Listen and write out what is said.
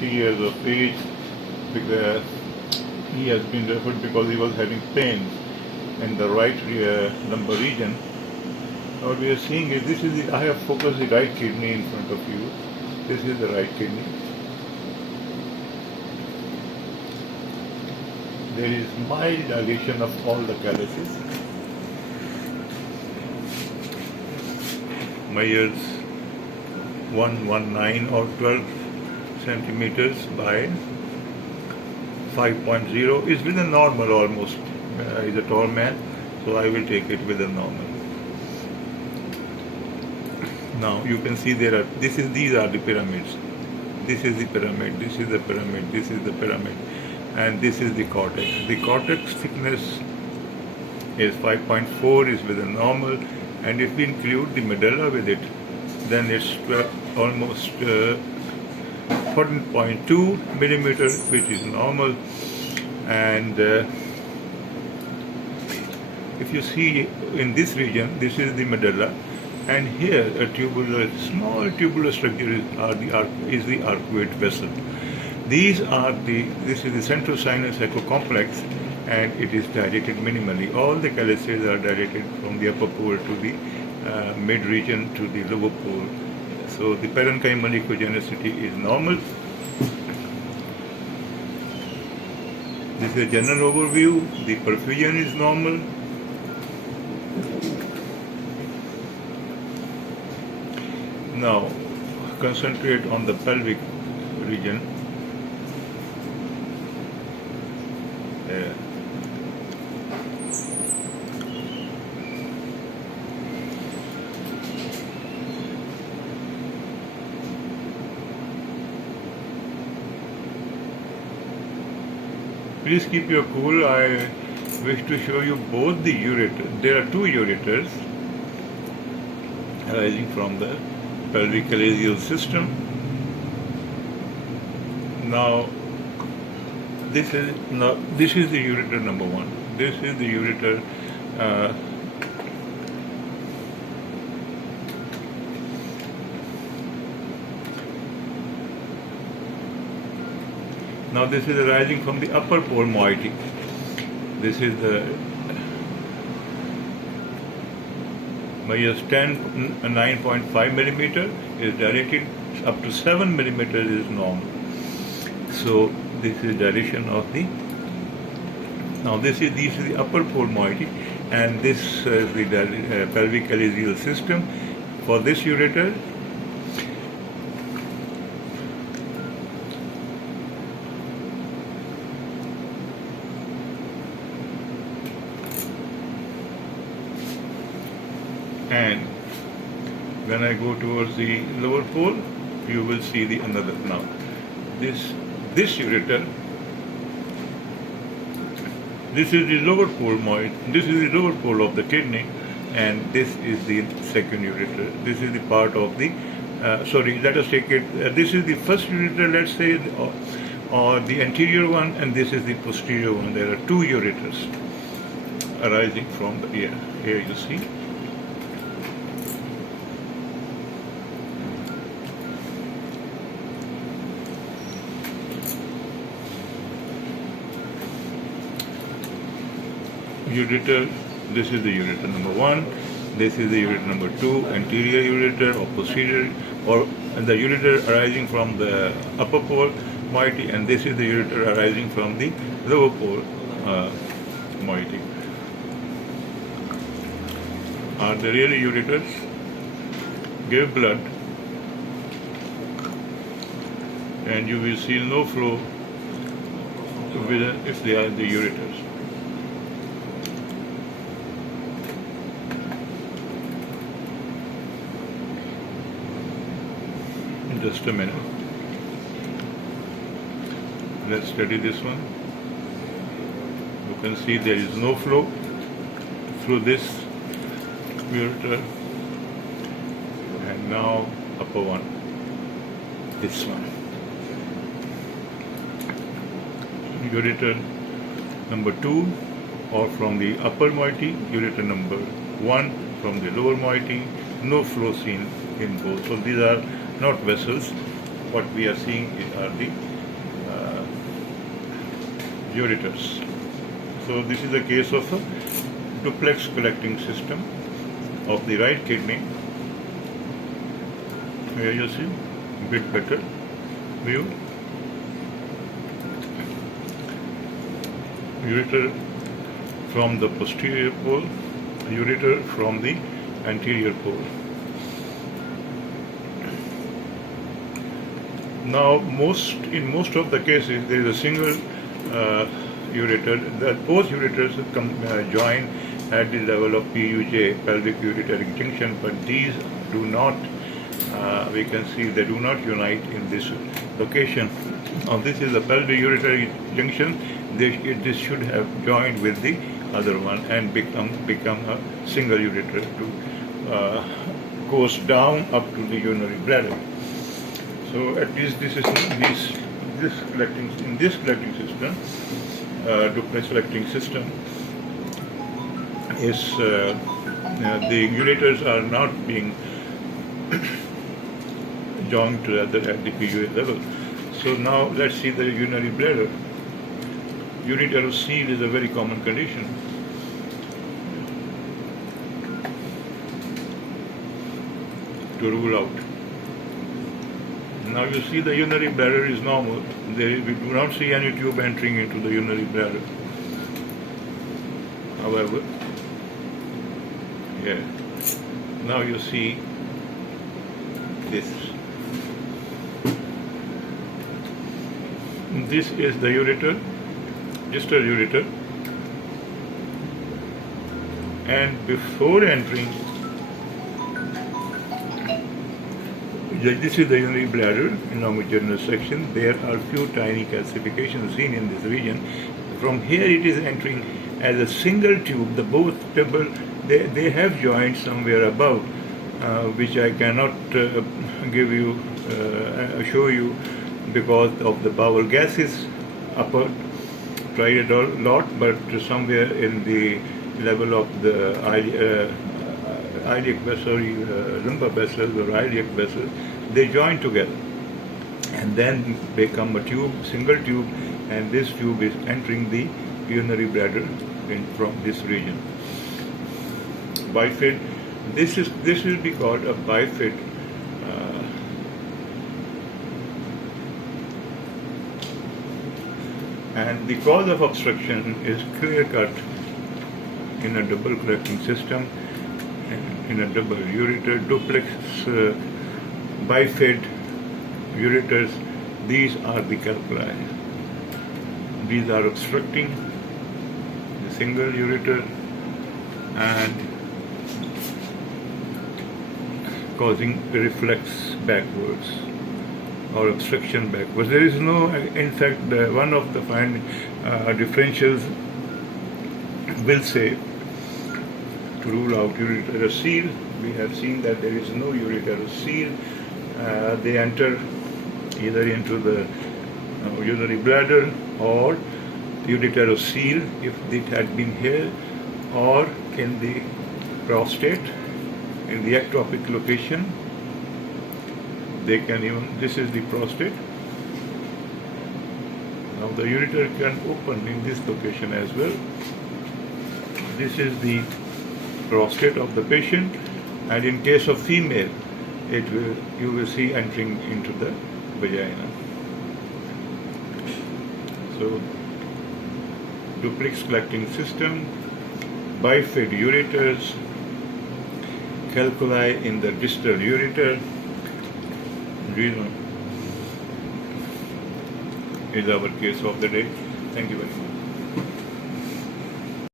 years of age, because he has been referred because he was having pain in the right lumbar region. What we are seeing is I have focused the right kidney in front of you. This is the right kidney. There is mild dilation of all the calyces. Measures 119 or 12 centimeters by 5.0 is within normal almost. He's a tall man, so I will take it within normal. Now you can see these are the pyramids. This is the pyramid, this is the pyramid, this is the pyramid, and this is the cortex. The cortex thickness is 5.4, is within normal, and if we include the medulla with it, then it's almost 14.2 millimeter, which is normal. And if you see in this region, this is the medulla, and here a small tubular structure is the arcuate vessel. This is the central sinus echo complex, and it is dilated minimally. All the calyces are dilated from the upper pole to the mid region to the lower pole. So the parenchymal echogenicity is normal. This is a general overview. The perfusion is normal. Now concentrate on the pelvic region. There. Please keep your cool. I wish to show you both the ureters. There are two ureters arising from the pelvic calyceal system. Now this is the ureter number 1. This is the ureter now this is arising from the upper pole moiety. This is the measures 9.5 millimeter, is dilated up to 7 millimeters is normal. So this is dilation of the. Now this is the upper pole moiety, and this is the pelvic calyceal system. For this ureter, and when I go towards the lower pole, you will see the another. Now this ureter, this is the lower pole this is the lower pole of the kidney, and this is the second ureter. This is the part of the let us take it, this is the first ureter, let's say, or the anterior one, and this is the posterior one. There are two ureters arising from the ear. Here you see. Ureter, this is the ureter number 1, this is the ureter number 2, anterior ureter or posterior, and the ureter arising from the upper pole moiety, and this is the ureter arising from the lower pole moiety. Are they really ureters? Give blood, and you will see no flow if they are the ureters. Just a minute. Let's study this one. You can see there is no flow through this ureter, and now upper one, this one. Ureter number 2, or from the upper moiety, ureter number 1 from the lower moiety. No flow seen in both. So these are not vessels. what we are seeing are the ureters. So this is a case of a duplex collecting system of the right kidney. Here you see a bit better view. Ureter from the posterior pole, ureter from the anterior pole. Now, in most of the cases, there is a single ureter. Both ureters join at the level of PUJ, pelvic ureteric junction, but these do not. We can see they do not unite in this location. Now, this is the pelvic ureteric junction. This should have joined with the other one and become a single ureter to goes down up to the urinary bladder. So at least this collecting system, duplex collecting system, is the ureters are not being joined together at the PUA level. So now let's see the urinary bladder. Ureter seal is a very common condition. To rule out. Now you see the urinary bladder is normal. We do not see any tube entering into the urinary bladder. However, yeah. Now you see this. This is the ureter, distal ureter, and before entering, this is the urinary bladder in longitudinal section. There are few tiny calcifications seen in this region. From here it is entering as a single tube. The both double, they have joined somewhere above, which I cannot show you because of the bowel gases upper. Tried it a lot, but somewhere in the level of the iliac vessel, lumbar vessels or iliac vessels, they join together and then become a tube, single tube, and this tube is entering the urinary bladder from this region. BIFID. This will be called a BIFID. And the cause of obstruction is clear cut in a double collecting system, in a double ureter, duplex, BIFID ureters. These are the calculi. These are obstructing the single ureter and causing reflex backwards or obstruction backwards. There is no, in fact, one of the differentials will say to rule out ureter seal. We have seen that there is no ureter seal. They enter either into the urinary bladder or ureter seal if it had been here, or in the prostate, in the ectopic location. They can even, this is the prostate. Now the ureter can open in this location as well. This is the prostate of the patient, and in case of female, you will see entering into the vagina. So duplex collecting system, BIFID ureters, calculi in the distal ureter. Reason is our case of the day. Thank you very much.